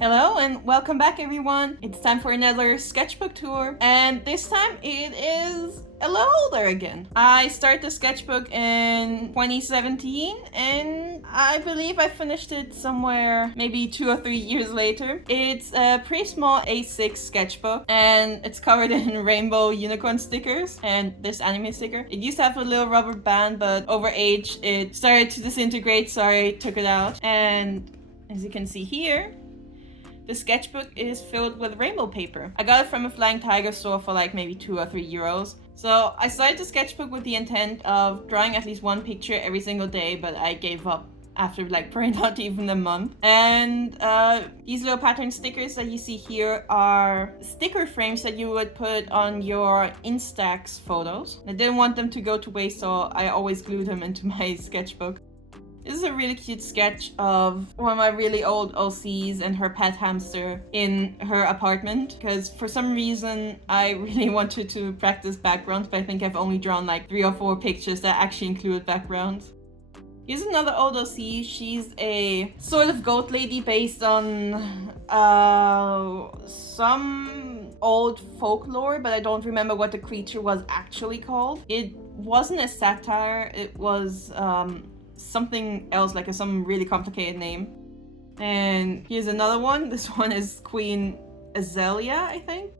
Hello and welcome back everyone. It's time for another sketchbook tour, and this time it is a little older again. I started the sketchbook in 2017 and I believe I finished it somewhere maybe 2 or 3 years later. It's a pretty small A6 sketchbook and it's covered in rainbow unicorn stickers and this anime sticker. It used to have a little rubber band, but over age it started to disintegrate, so I took it out. And as you can see here, the sketchbook is filled with rainbow paper. I got it from a Flying Tiger store for like maybe 2 or 3 euros. So I started the sketchbook with the intent of drawing at least one picture every single day, but I gave up after like probably not even a month. And these little pattern stickers that you see here are sticker frames that you would put on your Instax photos. I didn't want them to go to waste, so I always glued them into my sketchbook. This is a really cute sketch of one of my really old OCs and her pet hamster in her apartment, because for some reason I really wanted to practice backgrounds, but I think I've only drawn like 3 or 4 pictures that actually include backgrounds. Here's another old OC. She's a sort of goat lady based on some old folklore, but I don't remember what the creature was actually called. It wasn't a satire, it was something else, like some really complicated name. And here's another one. This one is Queen Azalea, I think.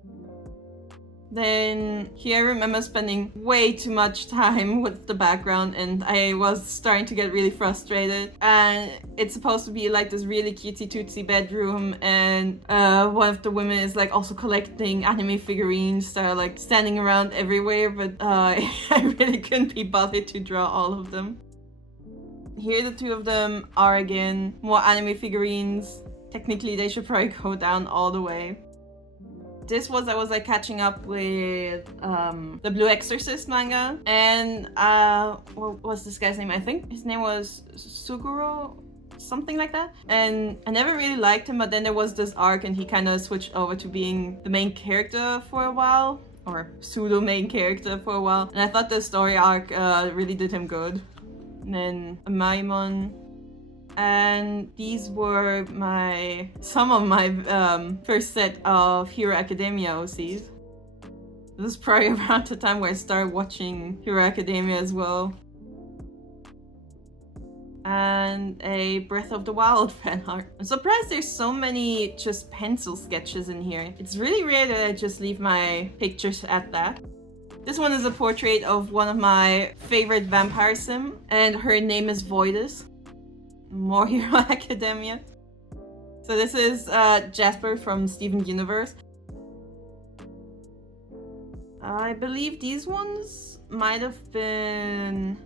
Then here I remember spending way too much time with the background and I was starting to get really frustrated. And it's supposed to be like this really cutesy tootsy bedroom, and one of the women is like also collecting anime figurines that are like standing around everywhere, but I really couldn't be bothered to draw all of them. Here the 2 of them are again more anime figurines. Technically they should probably go down all the way. This was, I was like catching up with the Blue Exorcist manga, and what was this guy's name? I think his name was Suguro, something like that. And I never really liked him, but then there was this arc and he kind of switched over to being the main character for a while, or pseudo main character for a while, and I thought the story arc really did him good. And then a Maimon, and these were some of my first set of Hero Academia OCs. This is probably around the time where I started watching Hero Academia as well. And a Breath of the Wild fan art. I'm surprised there's so many just pencil sketches in here. It's really rare that I just leave my pictures at that. This one is a portrait of one of my favorite vampire sim, and her name is Voidus. More Hero Academia. So this is Jasper from Steven Universe. I believe these ones might have been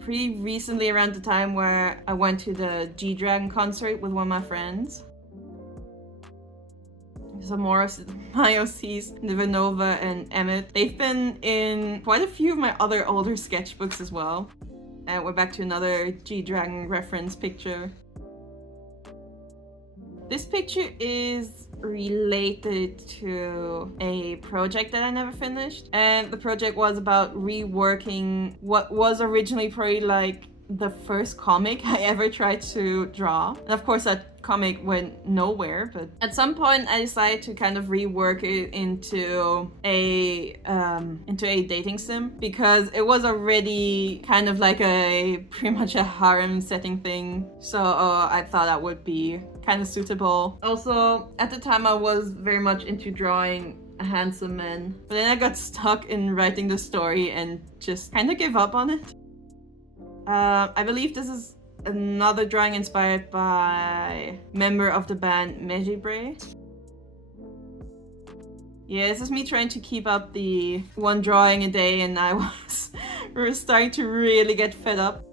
pretty recently, around the time where I went to the G-Dragon concert with one of my friends. Some more of my OCs, Nivanova and Emmett. They've been in quite a few of my other older sketchbooks as well. And we're back to another G-Dragon reference picture. This picture is related to a project that I never finished. And the project was about reworking what was originally probably like the first comic I ever tried to draw. And of course that comic went nowhere, but at some point I decided to kind of rework it into a dating sim, because it was already kind of like pretty much a harem setting thing. So I thought that would be kind of suitable. Also, at the time I was very much into drawing a handsome man, but then I got stuck in writing the story and just kind of gave up on it. I believe this is another drawing inspired by member of the band Mejibre. Yeah, this is me trying to keep up the one drawing a day, and we were starting to really get fed up.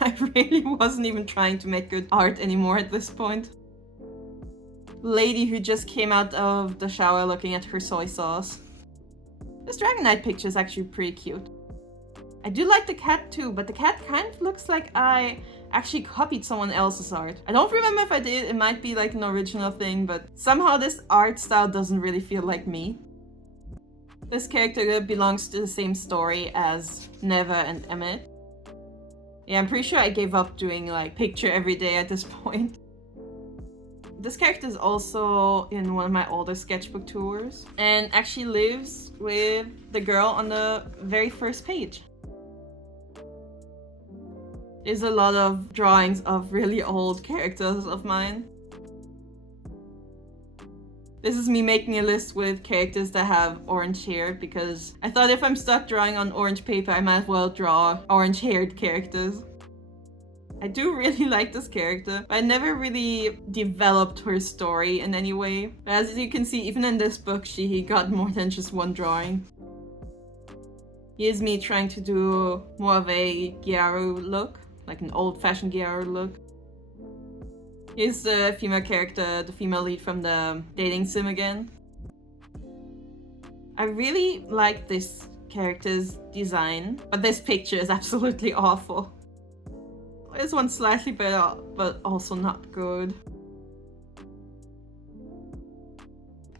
I really wasn't even trying to make good art anymore at this point. Lady who just came out of the shower looking at her soy sauce. This Dragonite picture is actually pretty cute. I do like the cat too, but the cat kind of looks like I actually copied someone else's art. I don't remember if I did, it might be like an original thing, but somehow this art style doesn't really feel like me. This character belongs to the same story as Neva and Emmett. Yeah, I'm pretty sure I gave up doing like picture every day at this point. This character is also in one of my older sketchbook tours and actually lives with the girl on the very first page. There's a lot of drawings of really old characters of mine. This is me making a list with characters that have orange hair because I thought if I'm stuck drawing on orange paper, I might as well draw orange-haired characters. I do really like this character, but I never really developed her story in any way. But as you can see, even in this book, she got more than just one drawing. Here's me trying to do more of a Gyaru look, like an old-fashioned Gyaru look. Here's the female character, the female lead from the dating sim again. I really like this character's design, but this picture is absolutely awful. This one's slightly better, but also not good.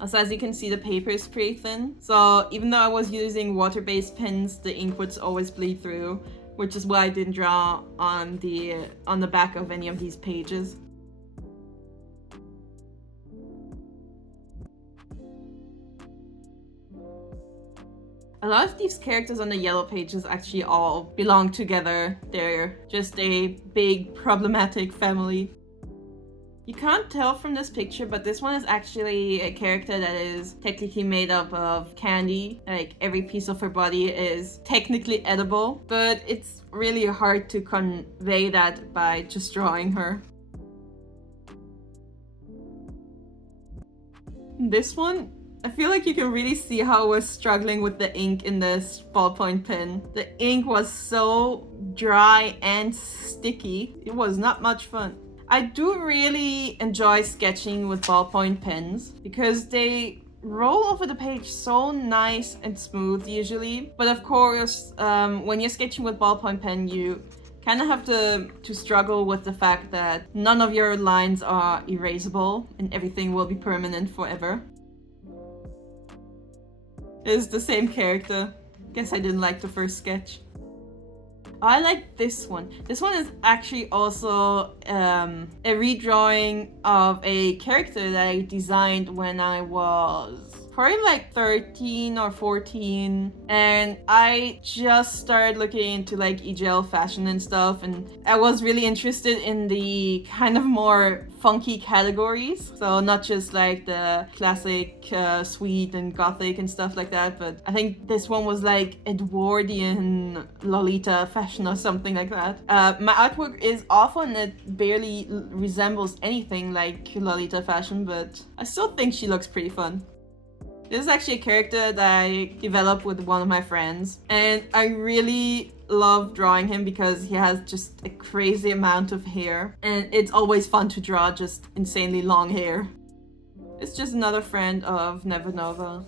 Also, as you can see, the paper is pretty thin. So even though I was using water-based pens, the ink would always bleed through, which is why I didn't draw on the back of any of these pages. A lot of these characters on the yellow pages actually all belong together. They're just a big problematic family. You can't tell from this picture, but this one is actually a character that is technically made up of candy. Like every piece of her body is technically edible, but it's really hard to convey that by just drawing her. This one, I feel like you can really see how I was struggling with the ink in this ballpoint pen. The ink was so dry and sticky. It was not much fun. I do really enjoy sketching with ballpoint pens because they roll over the page so nice and smooth usually. But of course, when you're sketching with ballpoint pen, you kind of have to struggle with the fact that none of your lines are erasable and everything will be permanent forever. It's the same character. Guess I didn't like the first sketch. I like this one. This one is actually also a redrawing of a character that I designed when I was probably like 13 or 14, and I just started looking into like EGL fashion and stuff, and I was really interested in the kind of more funky categories, so not just like the classic sweet and gothic and stuff like that, but I think this one was like Edwardian Lolita fashion or something like that. My artwork is awful and it barely resembles anything like Lolita fashion, but I still think she looks pretty fun. This is actually a character that I developed with one of my friends, and I really love drawing him because he has just a crazy amount of hair, and it's always fun to draw just insanely long hair. It's just another friend of Never Nova.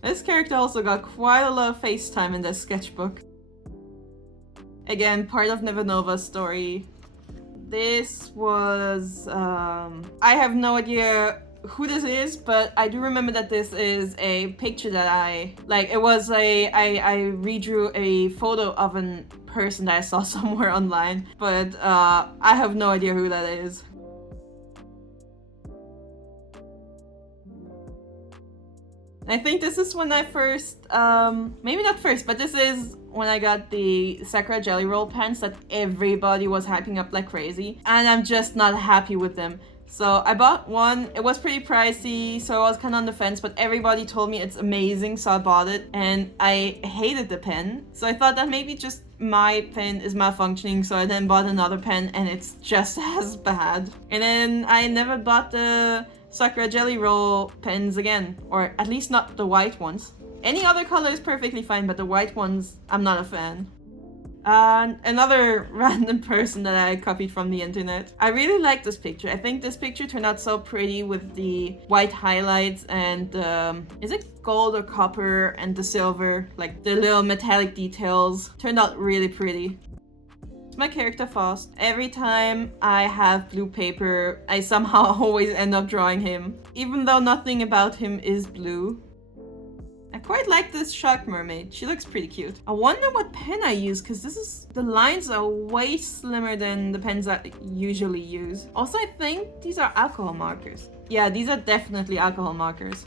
This character also got quite a lot of face time in this sketchbook. Again, part of Never Nova's story. This was... I have no idea who this is, but I do remember that this is a picture that I redrew a photo of a person that I saw somewhere online, but I have no idea who that is. I think this is when I first, maybe not first, but this is when I got the Sakura Jelly Roll pens that everybody was hyping up like crazy, and I'm just not happy with them. So I bought one. It was pretty pricey, so I was kind of on the fence, but everybody told me it's amazing, so I bought it, and I hated the pen. So I thought that maybe just my pen is malfunctioning, so I then bought another pen, and it's just as bad. And then I never bought the Sakura Jelly Roll pens again, or at least not the white ones. Any other color is perfectly fine, but the white ones, I'm not a fan. Another random person that I copied from the internet. I really like this picture. I think this picture turned out so pretty with the white highlights and is it gold or copper and the silver, like the little metallic details. Turned out really pretty. It's my character Faust. Every time I have blue paper, I somehow always end up drawing him, even though nothing about him is blue. I quite like this shark mermaid. She looks pretty cute. I wonder what pen I use, because the lines are way slimmer than the pens I usually use. Also, I think these are alcohol markers. Yeah, these are definitely alcohol markers.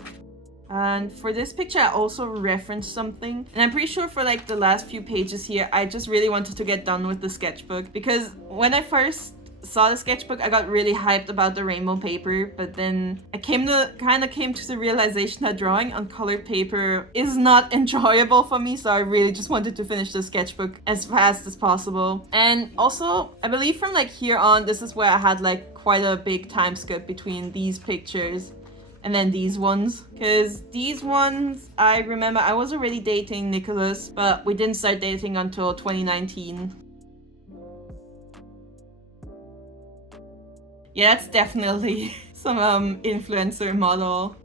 And for this picture, I also referenced something. And I'm pretty sure for like the last few pages here, I just really wanted to get done with the sketchbook. Because when I first saw the sketchbook, I got really hyped about the rainbow paper, but then I came to the realization that drawing on colored paper is not enjoyable for me, so I really just wanted to finish the sketchbook as fast as possible. And also, I believe from like here on, this is where I had like quite a big time skip between these pictures and then these ones, because these ones, I remember I was already dating Nicholas, but we didn't start dating until 2019. Yeah, that's definitely some influencer model.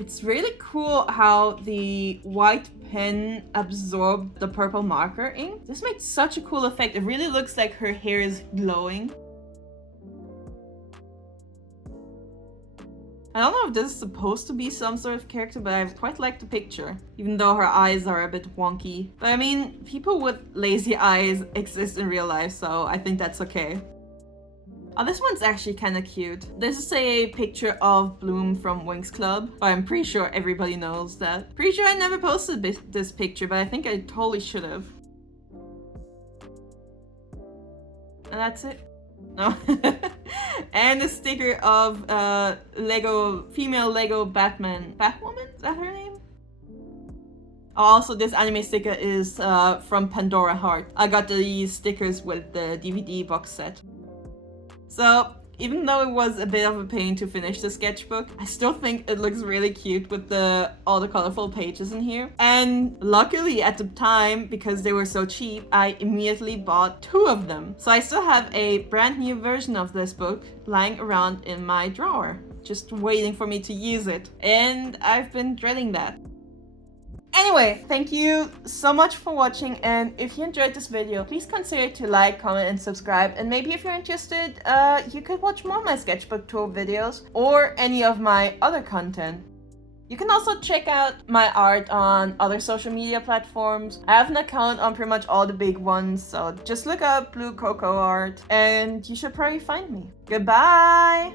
It's really cool how the white pen absorbed the purple marker ink. This makes such a cool effect. It really looks like her hair is glowing. I don't know if this is supposed to be some sort of character, but I quite like the picture, even though her eyes are a bit wonky. But I mean, people with lazy eyes exist in real life, so I think that's okay. Oh, this one's actually kind of cute. This is a picture of Bloom from Winx Club, but I'm pretty sure everybody knows that. Pretty sure I never posted this picture, but I think I totally should have. And that's it. No. And a sticker of female Lego Batwoman? Is that her name? Also, this anime sticker is from Pandora Heart. I got these stickers with the DVD box set. So, even though it was a bit of a pain to finish the sketchbook, I still think it looks really cute with all the colorful pages in here. And luckily at the time, because they were so cheap, I immediately bought 2 of them. So I still have a brand new version of this book lying around in my drawer, just waiting for me to use it. And I've been dreading that. Anyway, thank you so much for watching, and if you enjoyed this video, please consider to like, comment, and subscribe. And maybe if you're interested, you could watch more of my sketchbook tour videos or any of my other content. You can also check out my art on other social media platforms. I have an account on pretty much all the big ones, so just look up Blue Cocoa Art and you should probably find me. Goodbye!